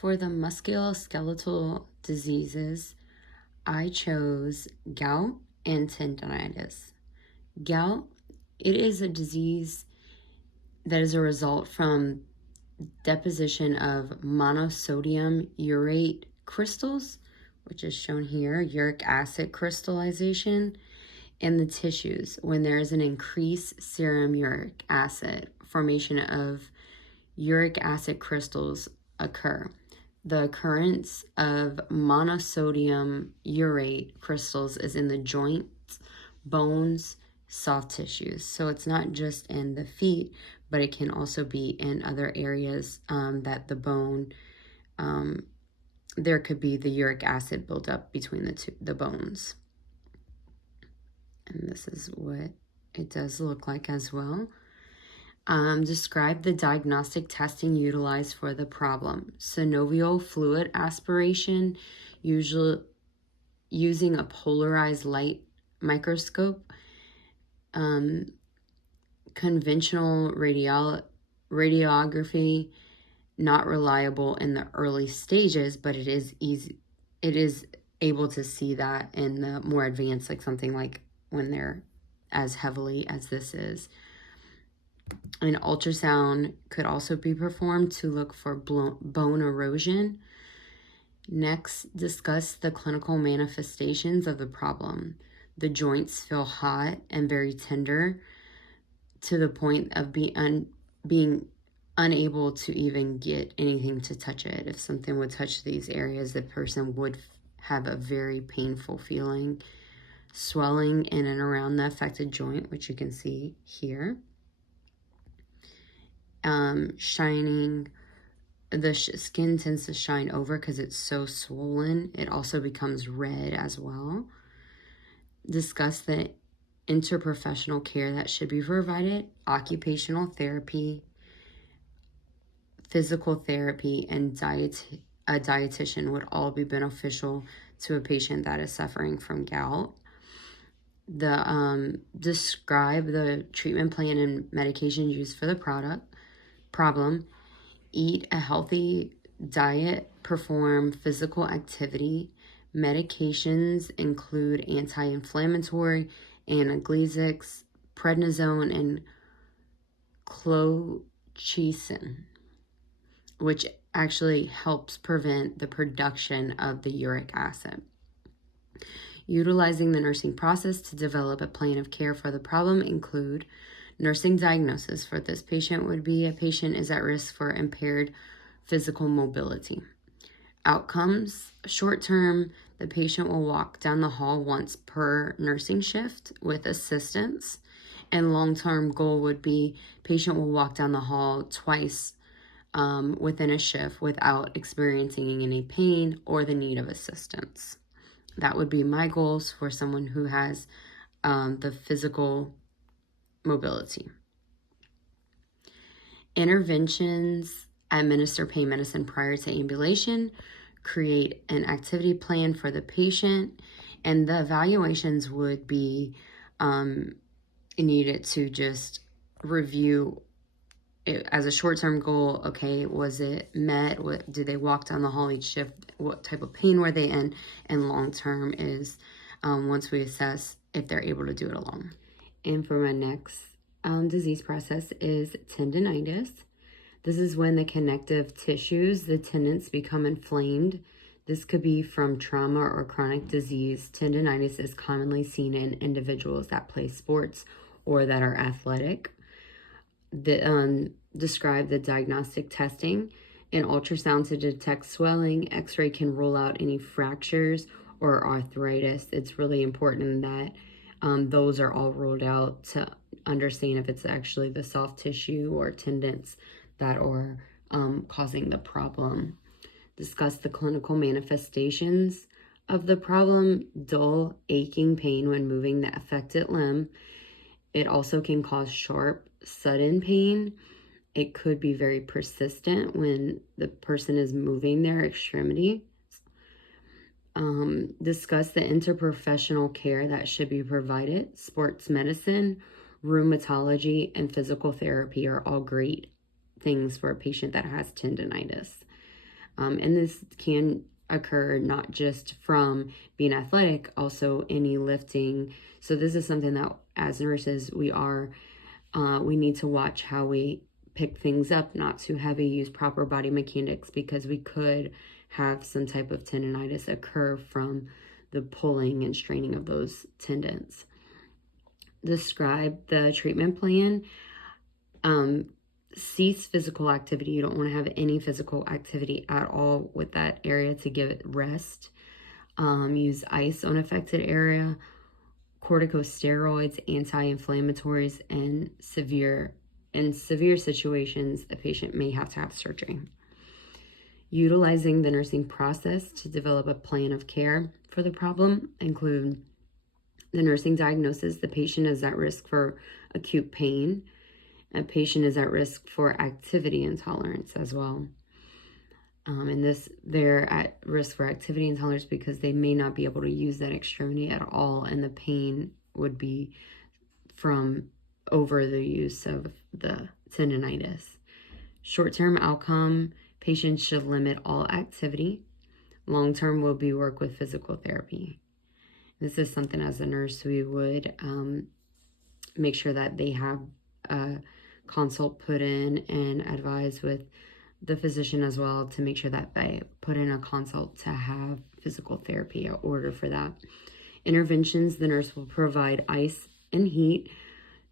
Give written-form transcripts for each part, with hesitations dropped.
For the musculoskeletal diseases, I chose gout and tendonitis. Gout, it is a disease that is a result from deposition of monosodium urate crystals, which is shown here, uric acid crystallization, in the tissues when there is an increased serum uric acid. Formation of uric acid crystals occur. The occurrence of monosodium urate crystals is in the joints, bones, soft tissues. So it's not just in the feet, but it can also be in other areas that the bone, there could be the uric acid buildup between the bones. And this is what it does look like as well. Describe the diagnostic testing utilized for the problem. Synovial fluid aspiration, usually using a polarized light microscope. Conventional radiography, not reliable in the early stages, but it is able to see that in the more advanced, like something like when they're as heavily as this is. An ultrasound could also be performed to look for bone erosion. Next, discuss the clinical manifestations of the problem. The joints feel hot and very tender to the point of being unable to even get anything to touch it. If something would touch these areas, the person would have a very painful feeling. Swelling in and around the affected joint, which you can see here. Shining, the skin tends to shine over because it's so swollen. It also becomes red as well. Discuss the interprofessional care that should be provided. Occupational therapy, physical therapy, and a dietitian would all be beneficial to a patient that is suffering from gout. Describe the treatment plan and medication used for the problem. Eat a healthy diet, perform physical activity. Medications include anti-inflammatory, analgesics, prednisone, and colchicine, which actually helps prevent the production of the uric acid. Utilizing the nursing process to develop a plan of care for the problem include nursing diagnosis for this patient would be a patient is at risk for impaired physical mobility. Outcomes, short term, the patient will walk down the hall once per nursing shift with assistance. And long-term goal would be patient will walk down the hall twice within a shift without experiencing any pain or the need of assistance. That would be my goals for someone who has the physical mobility. Interventions: administer pain medicine prior to ambulation, create an activity plan for the patient, and the evaluations would be needed to just review it as a short-term goal. Okay, was it met? Did they walk down the hall each shift? What type of pain were they in? And long-term is once we assess if they're able to do it alone. And for my next disease process is tendonitis. This is when the connective tissues, the tendons, become inflamed. This could be from trauma or chronic disease. Tendonitis is commonly seen in individuals that play sports or that are athletic. Describe the diagnostic testing. An ultrasound to detect swelling. X-ray can rule out any fractures or arthritis. It's really important that those are all ruled out to understand if it's actually the soft tissue or tendons that are causing the problem. Discuss the clinical manifestations of the problem. Dull, aching pain when moving the affected limb. It also can cause sharp, sudden pain. It could be very persistent when the person is moving their extremity. Discuss the interprofessional care that should be provided. Sports medicine, rheumatology, and physical therapy are all great things for a patient that has tendonitis. And this can occur not just from being athletic, also any lifting. So this is something that as nurses we need to watch how we pick things up, not too heavy, use proper body mechanics, because we could have some type of tendonitis occur from the pulling and straining of those tendons. Describe the treatment plan. Cease physical activity. You don't want to have any physical activity at all with that area to give it rest. Use ice on affected area, corticosteroids, anti-inflammatories, and in severe situations, the patient may have to have surgery. Utilizing the nursing process to develop a plan of care for the problem include the nursing diagnosis. The patient is at risk for acute pain. A patient is at risk for activity intolerance as well. They're at risk for activity intolerance because they may not be able to use that extremity at all, and the pain would be from over the use of the tendonitis. Short-term outcome, patients should limit all activity. Long-term will be work with physical therapy. This is something as a nurse we would make sure that they have a consult put in and advise with the physician as well to make sure that they put in a consult to have physical therapy, an order for that. Interventions, the nurse will provide ice and heat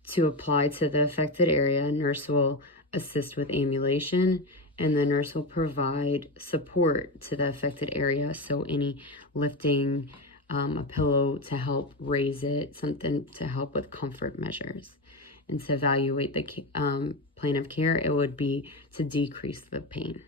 to apply to the affected area. Nurse will assist with ambulation, and the nurse will provide support to the affected area. So any lifting, a pillow to help raise it, something to help with comfort measures. And to evaluate the plan of care, it would be to decrease the pain.